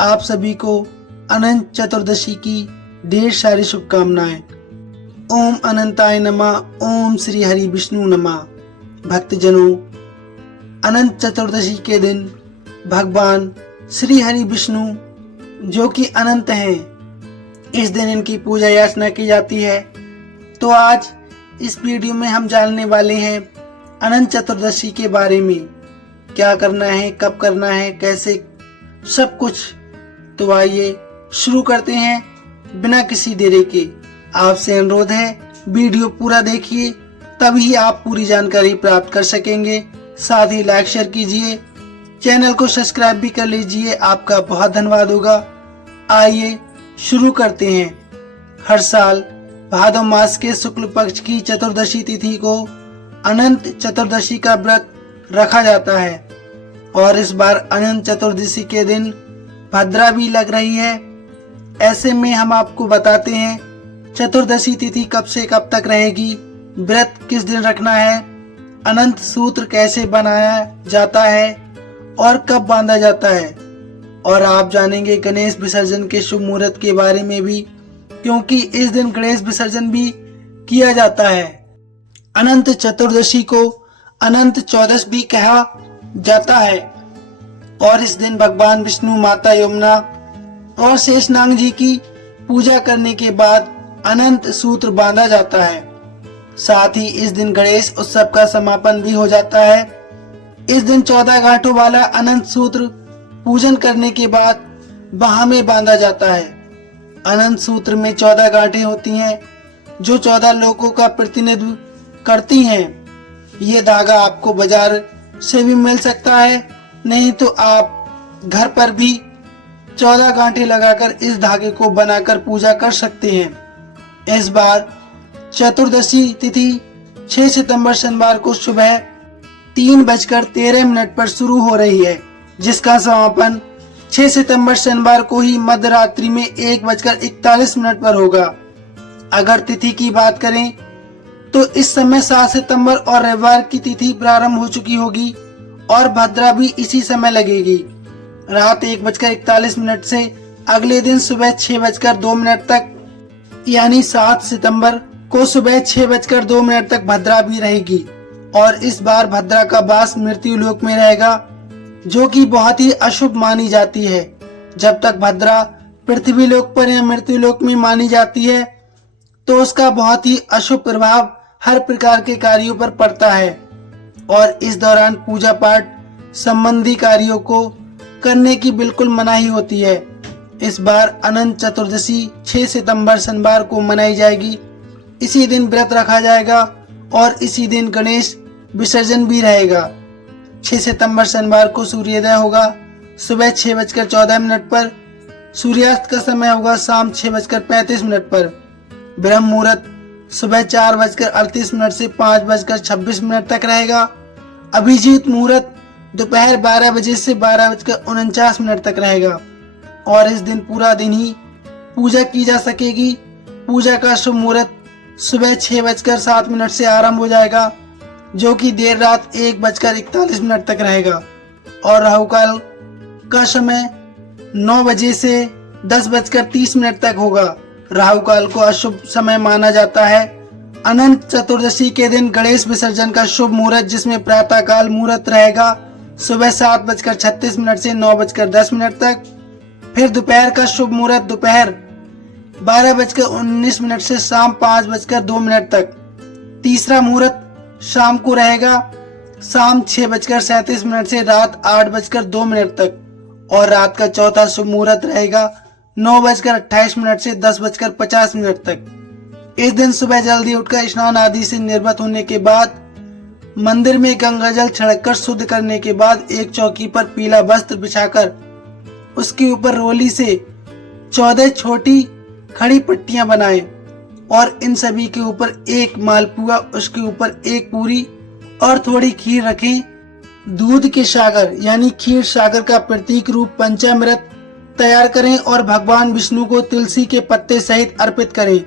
आप सभी को अनंत चतुर्दशी की ढेर सारी शुभकामनाएं। ओम अनंताय नमः। ओम श्री हरि विष्णु नमः। भक्तजनों, अनंत चतुर्दशी के दिन भगवान श्री हरि विष्णु जो कि अनंत हैं, इस दिन इनकी पूजा याचना की जाती है। तो आज इस वीडियो में हम जानने वाले हैं अनंत चतुर्दशी के बारे में, क्या करना है, कब करना है, कैसे, सब कुछ। तो आइए शुरू करते हैं बिना किसी देरी के। आपसे अनुरोध है वीडियो पूरा देखिए, तभी आप पूरी जानकारी प्राप्त कर सकेंगे। साथ ही लाइक शेयर कीजिए, चैनल को सब्सक्राइब भी कर लीजिए, आपका बहुत धन्यवाद होगा। आइए शुरू करते हैं। हर साल भादव मास के शुक्ल पक्ष की चतुर्दशी तिथि को अनंत चतुर्दशी का व्रत रखा जाता है और इस बार अनंत चतुर्दशी के दिन भद्रा भी लग रही है। ऐसे में हम आपको बताते हैं चतुर्दशी तिथि कब से कब तक रहेगी, व्रत किस दिन रखना है, अनंत सूत्र कैसे बनाया जाता है और कब बांधा जाता है। और आप जानेंगे गणेश विसर्जन के शुभ मुहूर्त के बारे में भी, क्योंकि इस दिन गणेश विसर्जन भी किया जाता है। अनंत चतुर्दशी को अनंत चौदस भी कहा जाता है और इस दिन भगवान विष्णु, माता यमुना और शेषनाग जी की पूजा करने के बाद अनंत सूत्र बांधा जाता है। साथ ही इस दिन गणेश उत्सव का समापन भी हो जाता है। इस दिन 14 गांठों वाला अनंत सूत्र पूजन करने के बाद बाह में बांधा जाता है। अनंत सूत्र में 14 गांठें होती हैं जो 14 लोकों का प्रतिनिधित्व करती हैं। ये धागा आपको बाजार से भी मिल सकता है, नहीं तो आप घर पर भी 14 गांठें लगाकर इस धागे को बनाकर पूजा कर सकते हैं। इस बार चतुर्दशी तिथि 6 सितंबर शनिवार को सुबह 3:13 पर शुरू हो रही है, जिसका समापन 6 सितंबर शनिवार को ही मध्य रात्रि में 1:41 पर होगा। अगर तिथि की बात करें तो इस समय 7 सितंबर और रविवार की तिथि प्रारंभ हो चुकी होगी और भद्रा भी इसी समय लगेगी। रात 1:41 से अगले दिन सुबह 6:02 तक, यानी 7 सितंबर को सुबह 6:02 तक भद्रा भी रहेगी। और इस बार भद्रा का वास मृत्यु लोक में रहेगा, जो कि बहुत ही अशुभ मानी जाती है। जब तक भद्रा पृथ्वी लोक पर या मृत्यु लोक में मानी जाती है तो उसका बहुत ही अशुभ प्रभाव हर प्रकार के कार्यों पर पड़ता है और इस दौरान पूजा पाठ संबंधी कार्यों को करने की बिल्कुल मनाही होती है। इस बार अनंत चतुर्दशी 6 सितंबर शनिवार को मनाई जाएगी। इसी दिन व्रत रखा जाएगा और इसी दिन गणेश विसर्जन भी रहेगा। 6 सितंबर शनिवार को सूर्योदय होगा सुबह 6:14 पर। सूर्यास्त का समय होगा शाम 6:35 पर। ब्रह्म मुहूर्त सुबह 4:38 से 5:26 तक रहेगा। अभिजीत मुहूर्त दोपहर 12 बजे से 12:49 तक रहेगा और इस दिन पूरा दिन ही पूजा की जा सकेगी। पूजा का शुभ मुहूर्त सुबह 6:07 से आरंभ हो जाएगा, जो कि देर रात 1:41 तक रहेगा और राहु काल का समय 9 बजे से 10:30 तक होगा। राहु काल को अशुभ समय माना जाता है। अनंत चतुर्दशी के दिन गणेश विसर्जन का शुभ मुहूर्त, जिसमें प्रातः काल मुहूर्त रहेगा सुबह 7:36 से 9:10 तक। फिर दोपहर का शुभ मुहूर्त दोपहर 12:19 से शाम 5:02 तक। तीसरा मुहूर्त शाम को रहेगा शाम 6:37 से रात 8:02 तक और रात का चौथा शुभ मुहूर्त रहेगा 9:28 से 10:50 तक। इस दिन सुबह जल्दी उठकर स्नान आदि से निर्वत होने के बाद मंदिर में गंगा जल छिड़ककर शुद्ध करने के बाद एक चौकी पर पीला वस्त्र बिछाकर उसके ऊपर रोली से 14 छोटी खड़ी पट्टियां बनाएं और इन सभी के ऊपर एक मालपुआ, उसके ऊपर एक पूरी और थोड़ी खीर रखें। दूध के सागर यानी खीर सागर का प्रतीक रूप पंचामृत तैयार करें और भगवान विष्णु को तुलसी के पत्ते सहित अर्पित करें।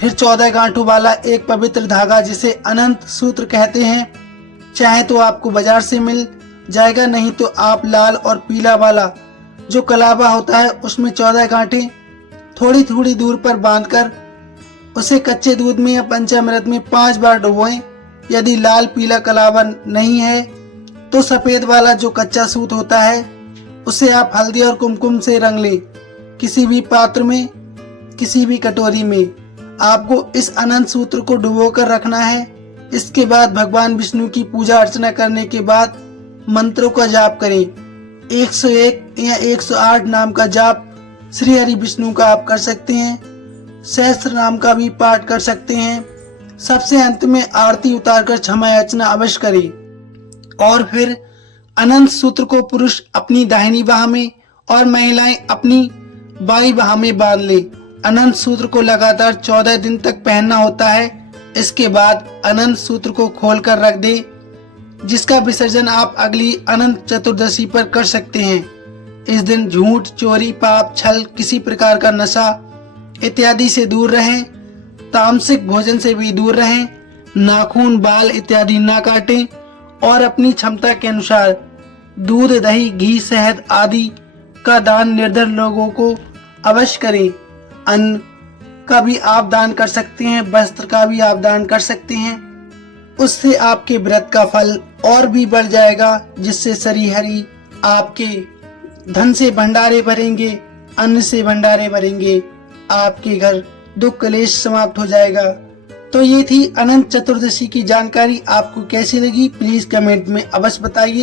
फिर 14 गांठों वाला एक पवित्र धागा, जिसे अनंत सूत्र कहते हैं, चाहे तो आपको बाजार से मिल जाएगा, नहीं तो आप लाल और पीला वाला जो कलावा होता है उसमें 14 गांठें थोड़ी थोड़ी दूर पर बांधकर उसे कच्चे दूध में या पंचामृत में 5 बार डुबोएं। यदि लाल पीला कलावा नहीं है तो सफेद वाला जो कच्चा सूत होता है उसे आप हल्दी और कुमकुम से रंग लें। किसी भी पात्र में, किसी भी कटोरी में आपको इस अनंत सूत्र को डुबोकर रखना है। इसके बाद भगवान विष्णु की पूजा अर्चना करने के बाद मंत्रों का जाप करें। 101 या 108 नाम का जाप श्री हरि विष्णु का आप कर सकते हैं। सहस्त्र नाम का भी पाठ कर सकते हैं। सबसे अंत में आरती उतारकर क्षमा याचना अवश्य करें। और फिर अनंत सूत्र को पुरुष अपनी दाहिनी बाह में और महिलाएं अपनी बाईं बाह में बांध ले। अनंत सूत्र को लगातार 14 दिन तक पहनना होता है। इसके बाद अनंत सूत्र को खोलकर रख दे, जिसका विसर्जन आप अगली अनंत चतुर्दशी पर कर सकते हैं। इस दिन झूठ, चोरी, पाप, छल, किसी प्रकार का नशा इत्यादि से दूर रहें। तामसिक भोजन से भी दूर रहें। नाखून, बाल इत्यादि ना काटें और अपनी क्षमता के अनुसार दूध, दही, घी, शहद आदि का दान निर्धन लोगों को अवश्य करें। अन्न का भी आप दान कर सकते हैं, वस्त्र का भी आप दान कर सकते हैं। उससे आपके व्रत का फल और भी बढ़ जाएगा, जिससे श्री हरि आपके धन से भंडारे भरेंगे, अन्न से भंडारे भरेंगे। आपके घर दुख कलेश समाप्त हो जाएगा। तो ये थी अनंत चतुर्दशी की जानकारी। आपको कैसी लगी प्लीज कमेंट में अवश्य बताइए।